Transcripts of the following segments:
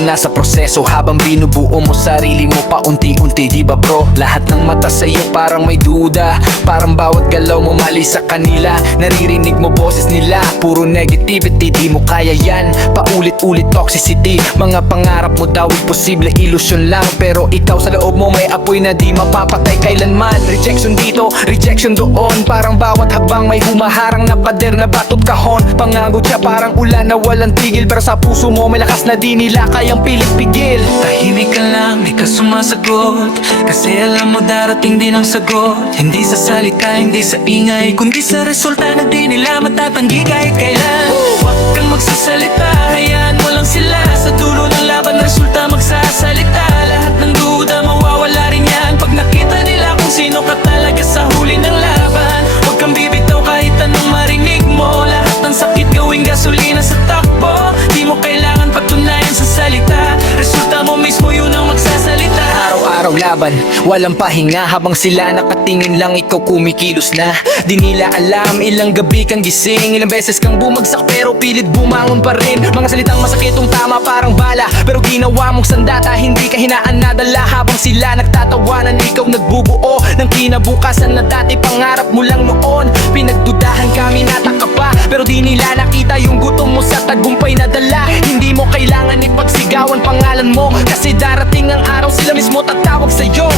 habang nasa proseso, habang binubuo mo sarili mo paunti-unti, di ba bro? Lahat ng mata sa'yo parang may duda, parang bawat galaw mo mali sa kanila. Naririnig mo boses nila, puro negativity, di mo kaya yan. Paulit-ulit toxicity, mga pangarap mo daw imposible, ilusyon lang. Pero ikaw sa loob mo may apoy na di mapapatay kailanman. Rejection dito, rejection doon, parang bawat habang may humaharang na pader na batot kahon. Pangagod siya parang ulan na walang tigil, pero sa puso mo may lakas na di nila kayang pilit-pigil. Tahimik ka lang, di ka sumasagot, kasi alam mo darating din ang sagot. Hindi sa salita, hindi sa ingay, kundi sa resulta na di nila matatanggi kahit kailan. Huwag kang magsasalita, hayaan mo lang sila. Sa dulo ng laban, resulta magsasalita. Lahat ng duda mawawala rin yan pag nakita nila kung sino ka talaga sa huli ng laban. Huwag kang bibitaw kahit anong marinig mo. Lahat ng sakit gawing gasolina sa takbo. Di mo kailangan patunayan sa salita, resulta mo mismo yun ang magsasalita. Araw-araw laban, walang pahinga, habang sila nakatingin lang ikaw kumikilos na. Di nila alam ilang gabi kang gising, ilang beses kang bumagsak pero pilit bumangon pa rin. Mga salitang masakitong tama parang bala, pero ginawa mong sandata, hindi ka hinaan nadala. Habang sila nagtatawanan, ikaw nagbubuo ng kinabukasan na dati pangarap mo lang noon. Pinagdudahan kami, nataka pa, pero di nila nakita yung gutom mo sa tagumpay na dala. Hindi mo kailangan ipagsigawan pangalan mo, kasi darating ang araw sila mismo tatawag sa'yo.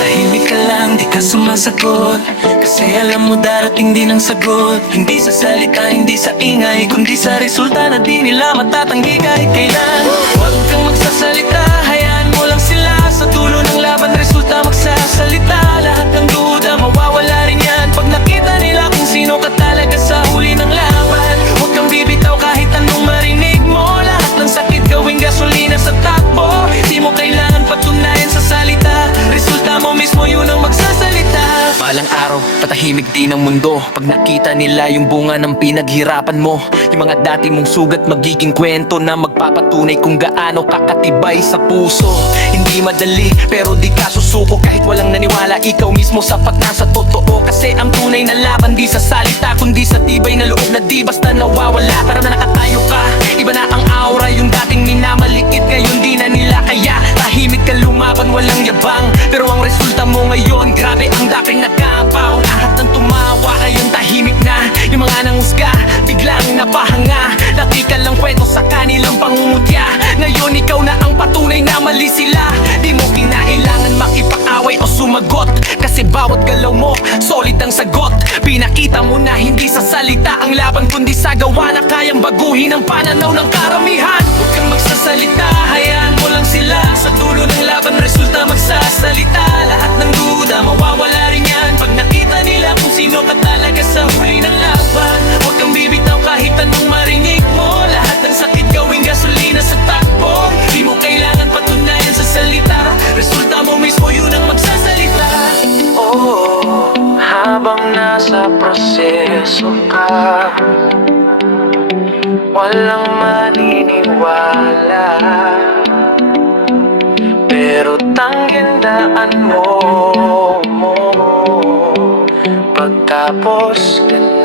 Tahimik ka lang, di ka sumasagot, kasi alam mo darating din ang sagot. Hindi sa salita, hindi sa ingay, kundi sa resulta na di nila matatanggi kahit kailan. Huwag kang magsasalita, hayaan mo lang sila. Sa dulo ng laban, resulta magsasalita. Lahat ng duda mawawala rin yan pag nakita nila kung sino ka talaga sa huli ng laban. Huwag kang bibitaw kahit anong marinig mo. Lahat ng sakit gawing gasolina sa takbo. Di mo kailangan patunayan sa salita, resulta mo mismo yun ang magsasalita. Balang araw, patahimik din ang mundo pag nakita nila yung bunga ng pinaghirapan mo. Yung mga dati mong sugat magiging kwento na magpapatunay kung gaano kakatibay sa puso. Hindi madali pero di ka susuko, kahit walang naniwala, ikaw mismo sapat na sa totoo. Kasi ang tunay na laban di sa salita, kundi sa tibay na loob na di basta nawawala. Para na nakatayo ka, iba na ang aura, yung dating minamaliit ngayon di na nila kaya. Tahimik ka lumaban, walang yabang, pero ang resulta mo ngayon, grabe ang dating nagkapaw. Lahat ng tumawa ngayon tahimik na, yung mga nangusga biglang napahanga. Dati ka lang kwento sa kanilang pangungutya, ngayon ikaw na ang patunay na mali sila. Di mo kinailangan makipag-away o sumagot, kasi bawat galaw mo solid ang sagot. Pinakita mo na hindi sa salita ang laban, kundi sa gawa na kayang baguhin ang pananaw ng karamihan. Huwag kang magsasalita, hayaan mo lang sila. Sa dulo ng laban, resulta magsasalita. Lahat ng duda mawawala rin yan pag nakita nila kung sino ka talaga sa huli ng laban. Huwag kang bibitaw kahit anong marinig mo. Lahat ng sakit gawing gasolina sa takbo. Di mo kailangan patunayan sa salita, resulta mo mismo yun ang magsasalita. Oh, habang nasa proseso ka, walang maniniwala, pero tanggandaan mo, pagtapos ka na.